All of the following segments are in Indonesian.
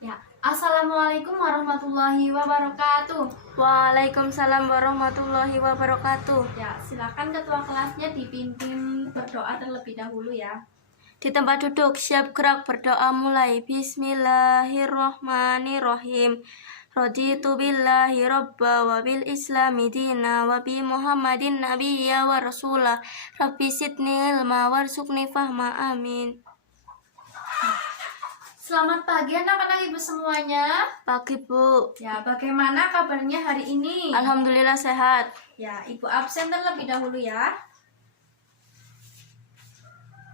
Ya, Assalamualaikum warahmatullahi wabarakatuh. Waalaikumsalam warahmatullahi wabarakatuh. Ya, silakan ketua kelasnya dipimpin berdoa terlebih dahulu ya. Di tempat duduk, siap gerak berdoa mulai. Bismillahirrohmanirrohim. Raditu billahi robba wa bil islami dina wa bi muhammadin nabiyya wa rasulah. Rabbi sidni ilma warzuqni fahma, amin. Selamat pagi anak-anak ibu semuanya. Pagi Bu. Ya, bagaimana kabarnya hari ini? Alhamdulillah sehat. Ya, ibu absen terlebih dahulu ya.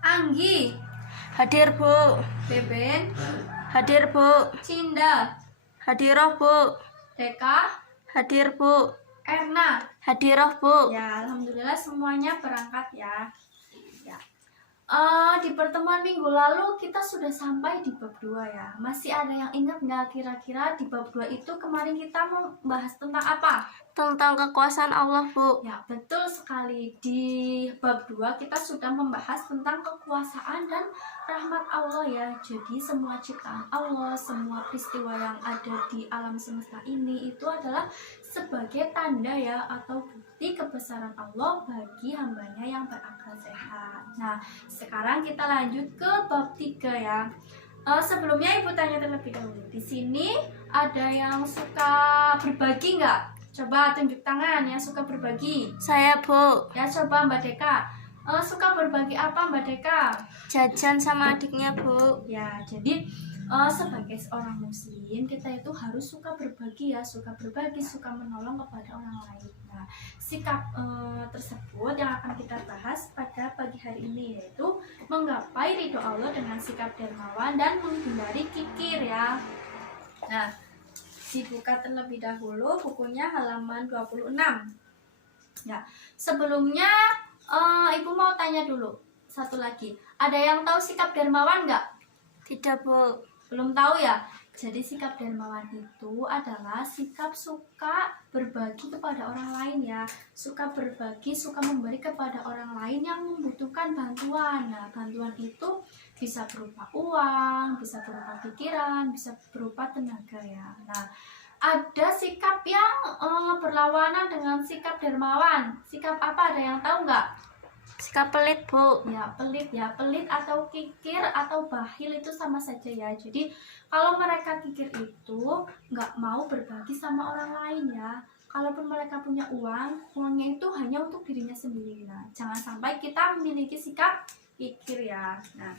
Anggi, Hadir Bu. Beben, Hadir Bu. Cinda, Hadirah Bu. Deka, Hadir Bu. Erna. Hadirah Bu. Ya, alhamdulillah semuanya berangkat ya. Ya. Di pertemuan minggu lalu kita sudah sampai di bab 2 ya. Masih ada yang ingat nggak kira-kira di bab 2 itu kemarin kita membahas tentang apa? Tentang kekuasaan Allah Bu. Ya, betul sekali. Di bab 2 kita sudah membahas tentang kekuasaan dan rahmat Allah ya. Jadi semua ciptaan Allah, semua peristiwa yang ada di alam semesta ini itu adalah sebagai tanda ya atau bukti kebesaran Allah bagi hambanya yang berakal sehat. Nah, sekarang kita lanjut ke bab 3 ya. Sebelumnya ibu tanya terlebih dahulu. Di sini ada yang suka berbagi nggak? Coba tunjuk tangan yang suka berbagi. Saya Bu. Ya, coba Mbak Deka. Suka berbagi apa Mbak Deka? Jajan sama adiknya Bu. Ya, jadi sebagai seorang muslim kita itu harus suka berbagi ya, suka berbagi, suka menolong kepada orang lain. Nah, sikap tersebut yang akan kita bahas pada pagi hari ini yaitu menggapai ridho Allah dengan sikap dermawan dan menghindari kikir ya. Nah, dibuka terlebih dahulu bukunya halaman 26. Ya, sebelumnya ibu mau tanya dulu satu lagi. Ada yang tahu sikap dermawan nggak? Tidak Bu. Belum tahu ya? Jadi sikap dermawan itu adalah sikap suka berbagi kepada orang lain ya. Suka berbagi, suka memberi kepada orang lain yang membutuhkan bantuan. Nah, bantuan itu bisa berupa uang, bisa berupa pikiran, bisa berupa tenaga ya. Nah, ada sikap yang berlawanan dengan sikap dermawan. Sikap apa? Ada yang tahu nggak? Sikap pelit Bu. Ya, pelit atau kikir atau bakhil itu sama saja ya. Jadi kalau mereka kikir itu nggak mau berbagi sama orang lain ya. Kalaupun mereka punya uang, uangnya itu hanya untuk dirinya sendiri. Nah, jangan sampai kita memiliki sikap kikir ya. Nah,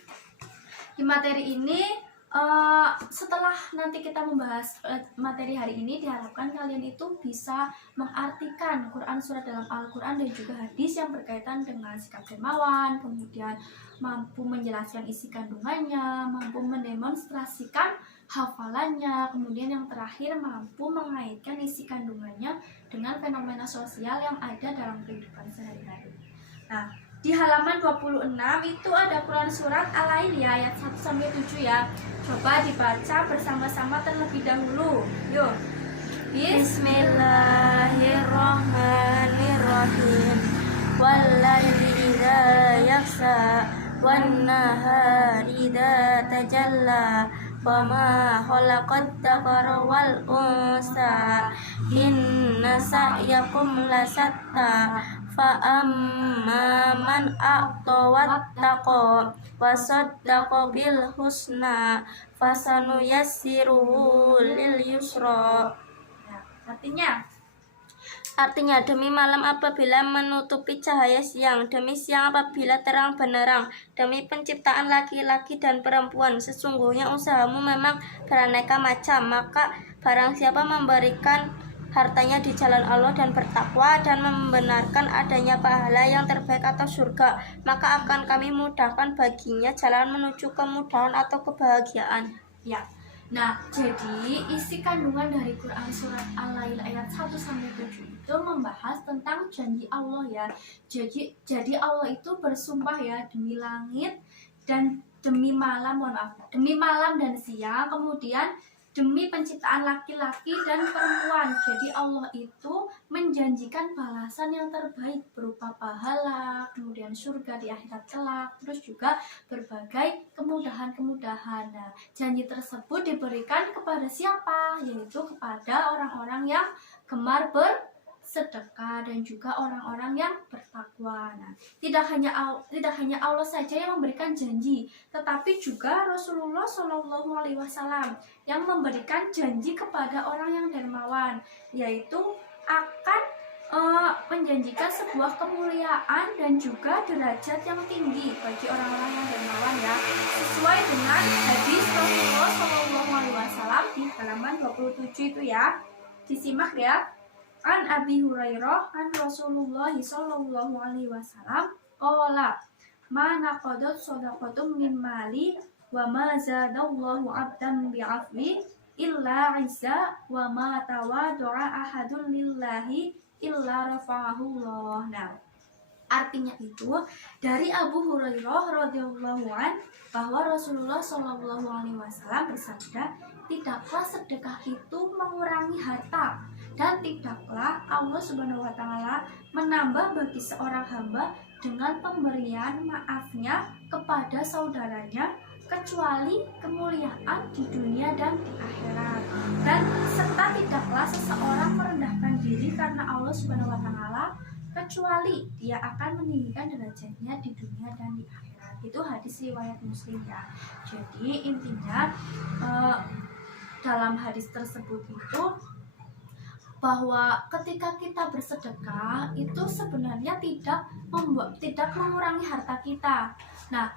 di materi ini setelah nanti kita membahas materi hari ini, diharapkan kalian itu bisa mengartikan Quran surat dalam Al-Quran dan juga hadis yang berkaitan dengan sikap dermawan, kemudian mampu menjelaskan isi kandungannya, mampu mendemonstrasikan hafalannya, kemudian yang terakhir mampu mengaitkan isi kandungannya dengan fenomena sosial yang ada dalam kehidupan sehari-hari. Nah, di halaman 26 itu ada Quran surat Al-Ain ya, ayat 1-7 ya. Coba dibaca bersama-sama terlebih dahulu. Yuk. Bismillahirrahmanirrahim. Wallaili idza yaghsha wan nahari idza tajalla wa ma khalaqad dzakara wal unsa inna sa'yakum lasatta fa amma man a'ta wattaqa wa saddaqa bil husna fasanuyassiruhu lil yusra. Artinya, Demi malam apabila menutupi cahaya siang, demi siang apabila terang benderang, demi penciptaan laki-laki dan perempuan, sesungguhnya usahamu memang beraneka macam. Maka barang siapa memberikan hartanya di jalan Allah dan bertakwa dan membenarkan adanya pahala yang terbaik atau surga, maka akan kami mudahkan baginya jalan menuju kemudahan atau kebahagiaan. ya. Nah, jadi isi kandungan dari Quran surat Al-Lail ayat 1-7 itu membahas tentang janji Allah ya. Jadi Allah itu bersumpah ya demi langit dan demi malam, demi malam dan siang, kemudian demi penciptaan laki-laki dan perempuan. Jadi Allah itu menjanjikan balasan yang terbaik berupa pahala, kemudian surga di akhirat kelak, terus juga berbagai kemudahan-kemudahan. Nah, janji tersebut diberikan kepada siapa? Yaitu kepada orang-orang yang gemar bersedekah dan juga orang-orang yang bertakwa. Nah, tidak hanya Allah saja yang memberikan janji, tetapi juga Rasulullah Shallallahu Alaihi Wasallam yang memberikan janji kepada orang yang dermawan, yaitu akan menjanjikan sebuah kemuliaan dan juga derajat yang tinggi bagi orang-orang yang dermawan ya, sesuai dengan hadis Rasulullah Shallallahu Alaihi Wasallam di halaman 27 itu ya, disimak ya. An Abi Hurairah an Rasulullah Shallallahu Alaihi Wasallam qala ma naqadat shadaqatum min mali wa ma zadallahu 'abdan bi'afwi illa 'izza wa ma tawadu'a ahadun lillahi illa rafa'ahullah. Nah, artinya itu dari Abu Hurairah radhiyallahu an bahwa Rasulullah Shallallahu Alaihi Wasallam bersabda, tidaklah sedekah itu mengurangi harta dan tidaklah Allah Subhanahu Wa Taala menambah bagi seorang hamba dengan pemberian maafnya kepada saudaranya kecuali kemuliaan di dunia dan di akhirat, dan serta tidaklah seseorang merendahkan diri karena Allah Subhanahu Wa Taala kecuali dia akan meninggikan derajatnya di dunia dan di akhirat. Itu hadis riwayat Muslim ya. Jadi intinya dalam hadis tersebut itu bahwa ketika kita bersedekah itu sebenarnya tidak mengurangi harta kita. Nah,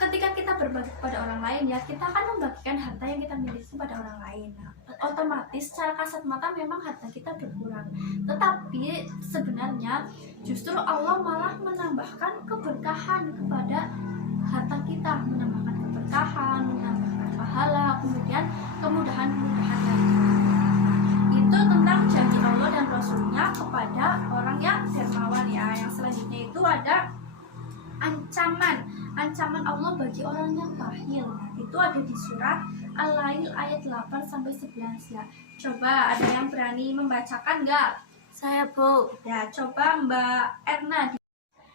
ketika kita berbagi kepada orang lain ya, kita akan membagikan harta yang kita miliki kepada orang lain. Nah, otomatis secara kasat mata memang harta kita berkurang, tetapi sebenarnya justru Allah malah menambahkan keberkahan kepada harta kita, menambahkan keberkahan, menambahkan pahala, kemudian kemudahan-kemudahan lainnya. Itu tentang janji Allah dan Rasulnya kepada orang yang dermawan ya. Yang selanjutnya itu ada ancaman Allah bagi orang yang bakhil. Nah, itu ada di surat Al-Lail ayat 8-11 ya. Coba ada yang berani membacakan nggak? Saya, Bu. Ya, coba Mbak Erna.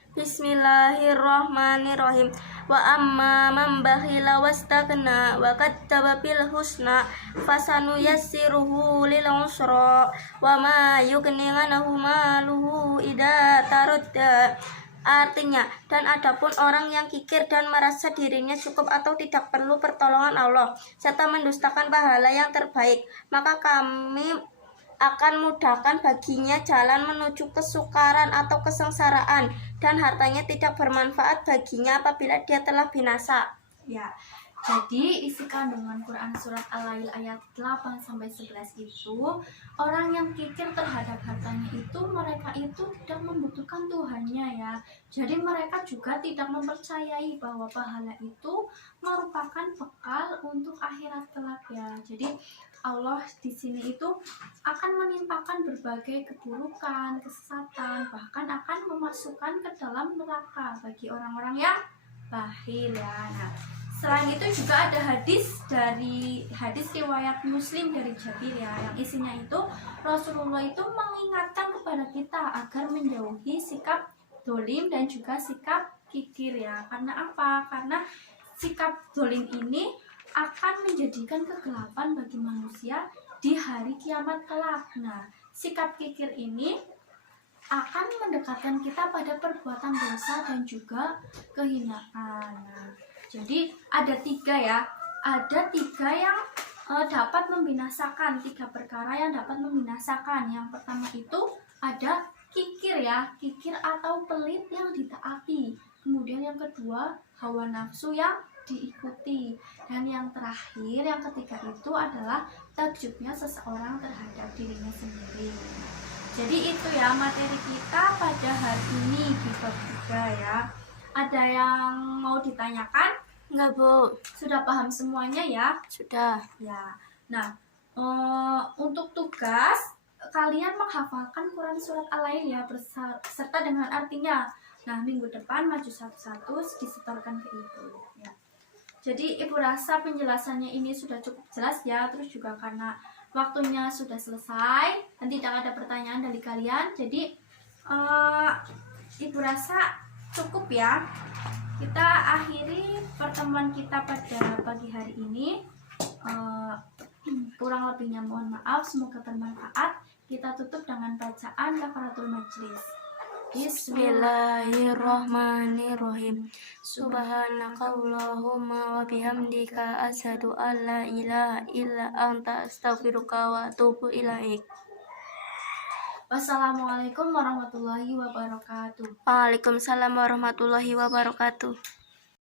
Bismillahirrahmanirrahim. Wa amma man bakhila wastaghna wa kadzdzaba bil husna fasanuyassiruhu lil usra wa ma yughni anhu maluhu idza taradda. Artinya, dan adapun orang yang kikir dan merasa dirinya cukup atau tidak perlu pertolongan Allah serta mendustakan pahala yang terbaik, maka kami akan mudahkan baginya jalan menuju kesukaran atau kesengsaraan, dan hartanya tidak bermanfaat baginya apabila dia telah binasa. Ya, jadi isi kandungan Quran surat Al-Lail ayat 8-11 itu, orang yang kikir terhadap hartanya itu, mereka itu tidak membutuhkan Tuhannya ya. Jadi mereka juga tidak mempercayai bahwa pahala itu merupakan bekal untuk akhirat kelak ya. Jadi Allah di sini itu akan menimpakan berbagai keburukan, kesesatan, bahkan akan memasukkan ke dalam neraka bagi orang-orang yang bakhil ya. Nah, selain itu juga ada hadis riwayat Muslim dari Jabir ya, yang isinya itu Rasulullah itu mengingatkan kepada kita agar menjauhi sikap dolim dan juga sikap kikir ya. Karena apa? Karena sikap dolim ini akan menjadikan kegelapan bagi manusia di hari kiamat kelak. Nah, sikap kikir ini akan mendekatkan kita pada perbuatan dosa dan juga kehinaan. Nah, jadi ada 3 ya, ada 3 yang dapat membinasakan, 3 perkara yang dapat membinasakan. Yang pertama itu ada kikir ya, kikir atau pelit yang ditaati. Kemudian yang kedua hawa nafsu yang diikuti, dan yang terakhir yang ketiga itu adalah takjubnya seseorang terhadap dirinya sendiri. Jadi itu ya materi kita pada hari ini di bab 3 ya. Ada yang mau ditanyakan? Enggak, Bu. Sudah paham semuanya ya? Sudah. Ya. Nah, untuk tugas kalian menghafalkan Quran surat Al-Lail ya beserta dengan artinya. Nah, minggu depan maju satu-satu disetorkan ke ibu ya. Jadi ibu rasa penjelasannya ini sudah cukup jelas ya. Terus juga karena waktunya sudah selesai dan tidak ada pertanyaan dari kalian, jadi ibu rasa cukup ya. Kita akhiri pertemuan kita pada pagi hari ini. Kurang lebihnya mohon maaf, semoga bermanfaat. Kita tutup dengan bacaan kafaratul majlis. Bismillahirrahmanirrahim. Subhanakallahumma wa bihamdika asyhadu an la ilaha illa anta astaghfiruka wa atubu ilaik. Wassalamualaikum warahmatullahi wabarakatuh. Waalaikumsalam warahmatullahi wabarakatuh.